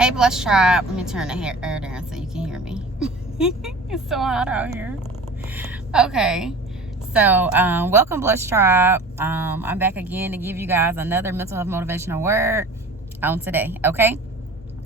Hey, Blush Tribe. Let me turn the air down so you can hear me. It's so hot out here. Okay. So, welcome, Blush Tribe. I'm back again to give you guys another mental health motivational word on today. Okay.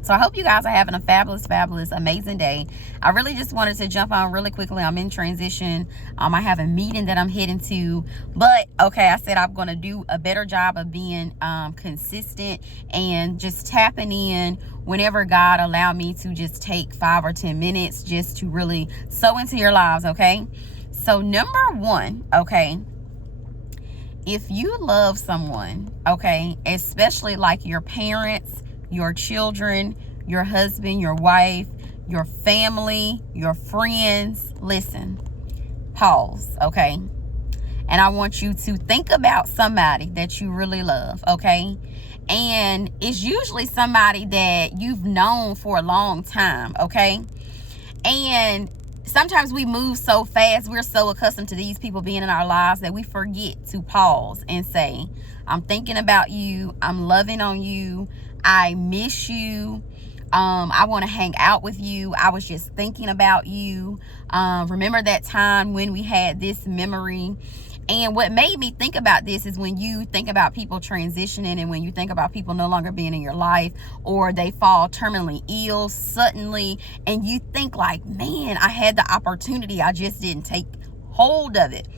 So I hope you guys are having a fabulous, amazing day. I really just wanted to jump on really quickly. I'm in transition. I have a meeting that I'm heading to. But, okay, I said I'm going to do a better job of being consistent and just tapping in whenever God allow me to just take 5 or 10 minutes just to really sow into your lives, okay? So, number one, okay, if you love someone, okay, especially like your parents, your children, your husband, your wife, your family, your friends, listen, pause, okay? And I want you to think about somebody that you really love, okay? And it's usually somebody that you've known for a long time, okay? And sometimes we move so fast, we're so accustomed to these people being in our lives that we forget to pause and say, I'm thinking about you, I'm loving on you, I miss you, I want to hang out with you, I was just thinking about you, remember that time when we had this memory. And what made me think about this is when you think about people transitioning and when you think about people no longer being in your life, or they fall terminally ill suddenly, and you think like, man, I had the opportunity, I just didn't take hold of it.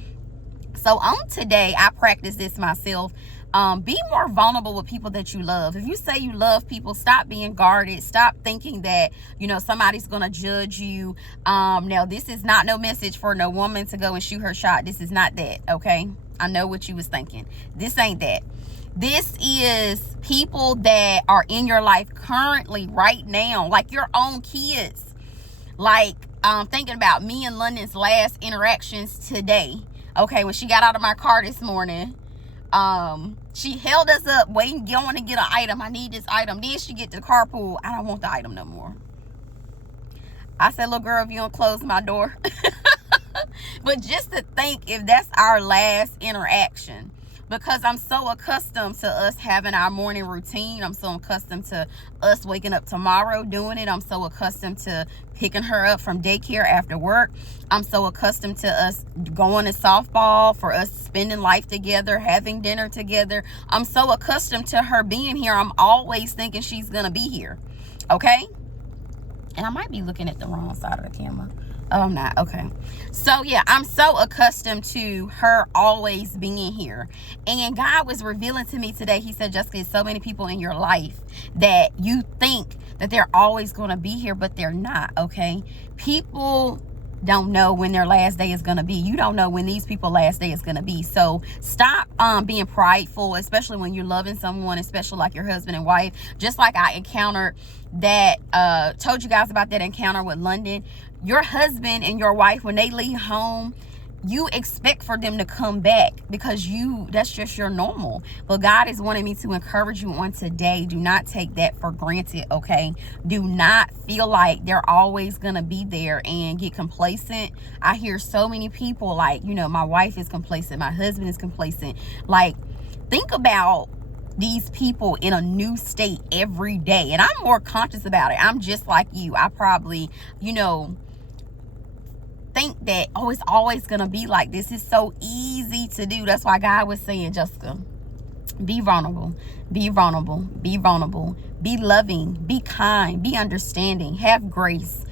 So on today, I practice this myself. Be more vulnerable with people that you love. If you say you love people, stop being guarded. Stop thinking that, somebody's going to judge you. Now, this is not no message for no woman to go and shoot her shot. This is not that, okay? I know what you was thinking. This ain't that. This is people that are in your life currently, right now, like your own kids. Like, thinking about me and London's last interactions today. Okay, when she got out of my car this morning, she held us up waiting, going to get an item. I need this item. Then she get to the carpool. I don't want the item no more. I said, little girl, if you don't close my door. But just to think if that's our last interaction, because I'm so accustomed to us having our morning routine. I'm so accustomed to us waking up tomorrow doing it. I'm so accustomed to picking her up from daycare after work. I'm so accustomed to us going to softball, for us spending life together, having dinner together. I'm so accustomed to her being here. I'm always thinking she's going to be here. Okay? And I might be looking at the wrong side of the camera. Oh, I'm not. Okay. So, yeah, I'm so accustomed to her always being here. And God was revealing to me today, he said, Jessica, there's so many people in your life that you think that they're always going to be here, but they're not, okay? People don't know when their last day is going to be. You don't know when these people's last day is going to be. So stop being prideful, especially when you're loving someone, especially like your husband and wife. Just like I encountered that, told you guys about that encounter with London. Your husband and your wife, when they leave home, you expect for them to come back because that's just your normal. But God is wanting me to encourage you on today. Do not take that for granted, okay? Do not feel like they're always going to be there and get complacent. I hear so many people like, my wife is complacent, my husband is complacent. Like, think about these people in a new state every day. And I'm more conscious about it. I'm just like you. I probably, think that, it's always gonna be like this. It's so easy to do. That's why God was saying, Jessica, be vulnerable, be vulnerable, be vulnerable, be loving, be kind, be understanding, have grace,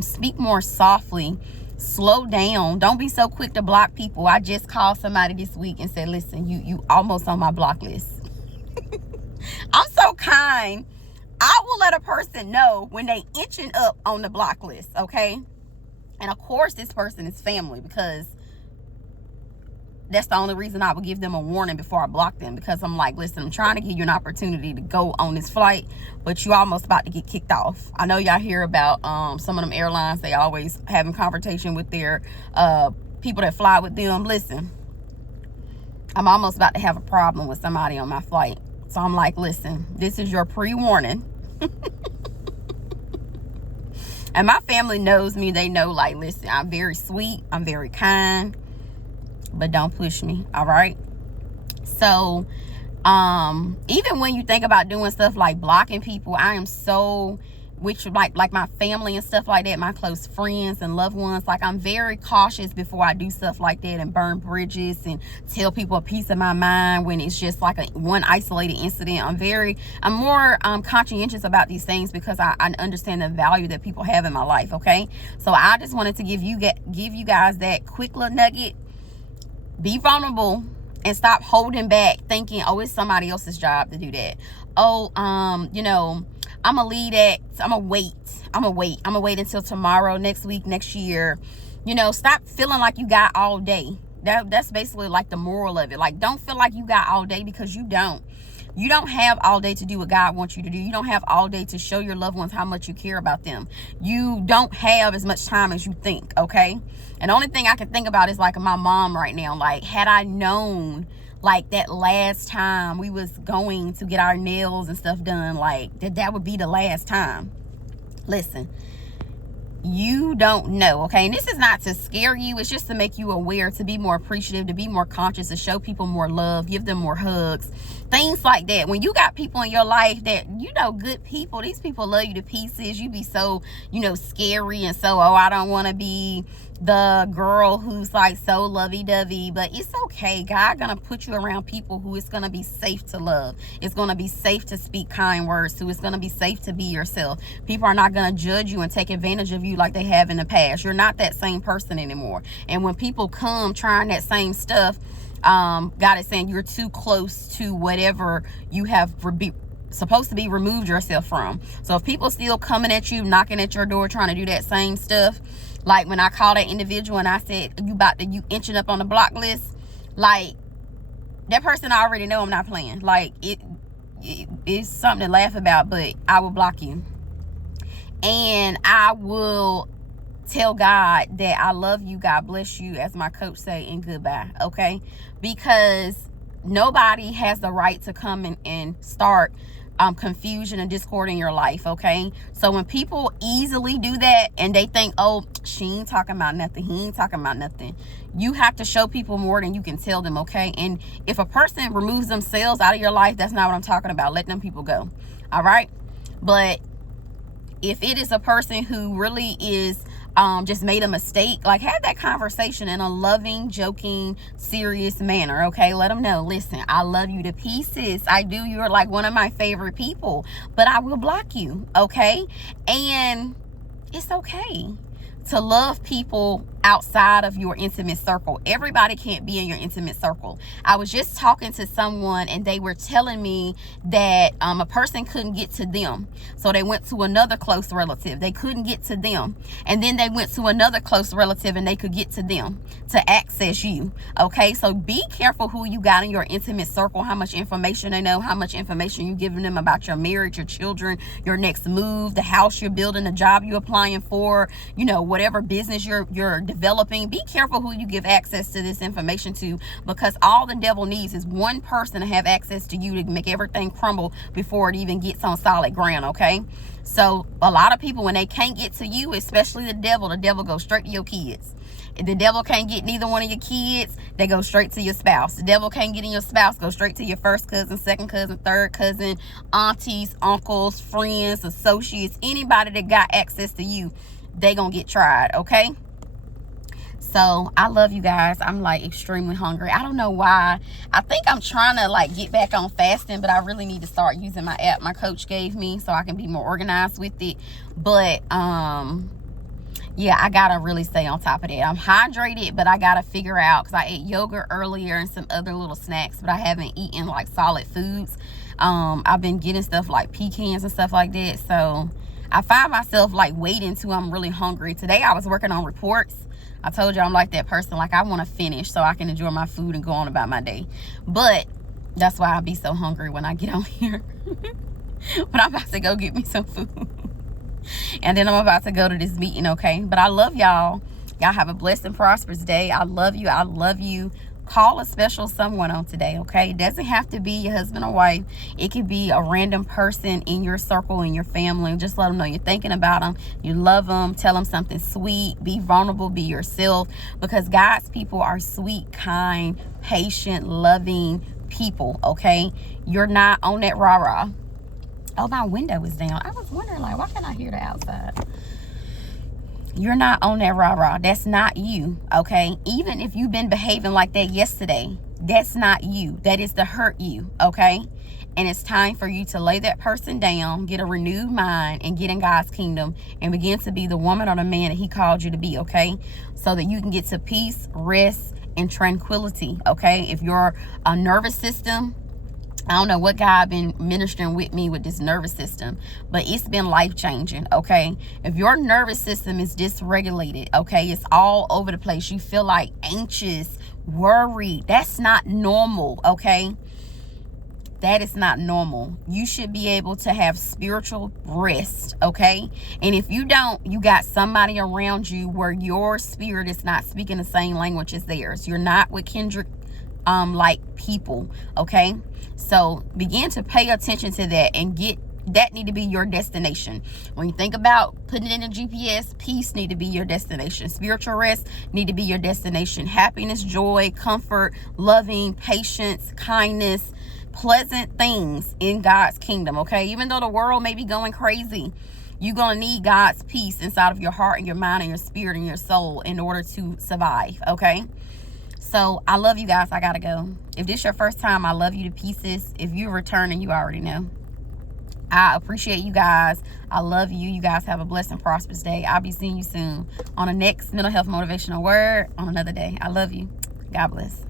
speak more softly, slow down, don't be so quick to block people. I just called somebody this week and said, listen, you almost on my block list. I'm so kind. I will let a person know when they inching up on the block list, okay? And of course, this person is family, because that's the only reason I would give them a warning before I block them. Because I'm like, listen, I'm trying to give you an opportunity to go on this flight, but you almost about to get kicked off. I know y'all hear about some of them airlines. They always having confrontation with their people that fly with them. Listen, I'm almost about to have a problem with somebody on my flight. So I'm like, listen, this is your pre-warning. And my family knows me. They know, like, listen, I'm very sweet. I'm very kind. But don't push me, all right? So Even when you think about doing stuff like blocking people, I am so, which like my family and stuff like that, my close friends and loved ones, like I'm very cautious before I do stuff like that and burn bridges and tell people a piece of my mind when it's just like one isolated incident. I'm more conscientious about these things because I understand the value that people have in my life. Okay, so I just wanted to give you guys that quick little nugget. Be vulnerable and stop holding back thinking, oh, it's somebody else's job to do that. Oh, you know, I'm gonna leave that. I'm gonna wait until tomorrow, next week, next year. You know, stop feeling like you got all day. That's basically like the moral of it. Like, don't feel like you got all day, because you don't. You don't have all day to do what God wants you to do. You don't have all day to show your loved ones how much you care about them. You don't have as much time as you think, okay? And the only thing I can think about is like my mom right now. Like, had I known like that last time we was going to get our nails and stuff done, like that would be the last time. Listen, you don't know, okay? And this is not to scare you. It's just to make you aware, to be more appreciative, to be more conscious, to show people more love, give them more hugs, things like that. When you got people in your life that, you know, good people, these people love you to pieces. You be so, you know, scary and so, oh, I don't want to be the girl who's like so lovey-dovey. But it's okay. God gonna put you around people who it's gonna be safe to love. It's gonna be safe to speak kind words to. It's gonna be safe to be yourself. People are not gonna judge you and take advantage of you like they have in the past. You're not that same person anymore. And when people come trying that same stuff, God is saying you're too close to whatever you have supposed to be removed yourself from. So if people still coming at you, knocking at your door, trying to do that same stuff, like when I called that individual and I said, you inching up on the block list, like that person, I already know I'm not playing. Like it's something to laugh about, but I will block you. And I will tell God that I love you, God bless you, as my coach say, and goodbye, okay? Because nobody has the right to come and start confusion and discord in your life, okay? So when people easily do that and they think, oh, she ain't talking about nothing, he ain't talking about nothing, you have to show people more than you can tell them, okay? And if a person removes themselves out of your life, that's not what I'm talking about. Let them people go, all right? But if it is a person who really is just made a mistake, like have that conversation in a loving, joking, serious manner, okay? Let them know, listen, I love you to pieces. I do. You're like one of my favorite people, but I will block you, okay? And it's okay to love people outside of your intimate circle. Everybody can't be in your intimate circle. I was just talking to someone and they were telling me that a person couldn't get to them. So they went to another close relative. They couldn't get to them. And then they went to another close relative and they could get to them to access you. Okay, so be careful who you got in your intimate circle, how much information they know, how much information you're giving them about your marriage, your children, your next move, the house you're building, the job you're applying for, you know, whatever business you're developing. Be careful who you give access to this information to, because all the devil needs is one person to have access to you to make everything crumble before it even gets on solid ground, okay? So a lot of people, when they can't get to you, especially the devil goes straight to your kids. If the devil can't get neither one of your kids, they go straight to your spouse. The devil can't get in your spouse, go straight to your first cousin, second cousin, third cousin, aunties, uncles, friends, associates, anybody that got access to you, they gonna get tried, okay? So I love you guys. I'm like extremely hungry. I don't know why. I think I'm trying to like get back on fasting, but I really need to start using my app my coach gave me so I can be more organized with it. But yeah, I gotta really stay on top of that. I'm hydrated, but I gotta figure out, because I ate yogurt earlier and some other little snacks, but I haven't eaten like solid foods. I've been getting stuff like pecans and stuff like that. So I find myself like waiting till I'm really hungry. Today I was working on reports. I told you I'm like that person, like I want to finish so I can enjoy my food and go on about my day. But that's why I be so hungry when I get on here. But I'm about to go get me some food. And then I'm about to go to this meeting, okay? But I love y'all. Y'all have a blessed and prosperous day. I love you. I love you. Call a special someone on today, okay? It doesn't have to be your husband or wife. It could be a random person in your circle, in your family. Just let them know you're thinking about them. You love them. Tell them something sweet. Be vulnerable. Be yourself. Because God's people are sweet, kind, patient, loving people, okay? You're not on that rah-rah. Oh, my window is down. I was wondering, like, why can't I hear the outside? You're not on that rah-rah. That's not you, okay? Even if you've been behaving like that yesterday, that's not you. That is to hurt you, okay? And it's time for you to lay that person down, get a renewed mind, and get in God's kingdom and begin to be the woman or the man that he called you to be, okay? So that you can get to peace, rest, and tranquility, okay? If your nervous system, I don't know what God been ministering with me with this nervous system, but it's been life-changing, okay? If your nervous system is dysregulated, okay, it's all over the place. You feel like anxious, worried. That's not normal, okay? That is not normal. You should be able to have spiritual rest, okay? And if you don't, you got somebody around you where your spirit is not speaking the same language as theirs. You're not with kindred like people, okay? So begin to pay attention to that and get that need to be your destination. When you think about putting it in a GPS, peace need to be your destination. Spiritual rest need to be your destination. Happiness, joy, comfort, loving, patience, kindness, pleasant things in God's kingdom, okay? Even though the world may be going crazy, you're going to need God's peace inside of your heart and your mind and your spirit and your soul in order to survive, okay? So I love you guys. I gotta go. If this is your first time, I love you to pieces. If you're returning, you already know. I appreciate you guys. I love you. You guys have a blessed and prosperous day. I'll be seeing you soon on the next mental health motivational word on another day. I love you. God bless.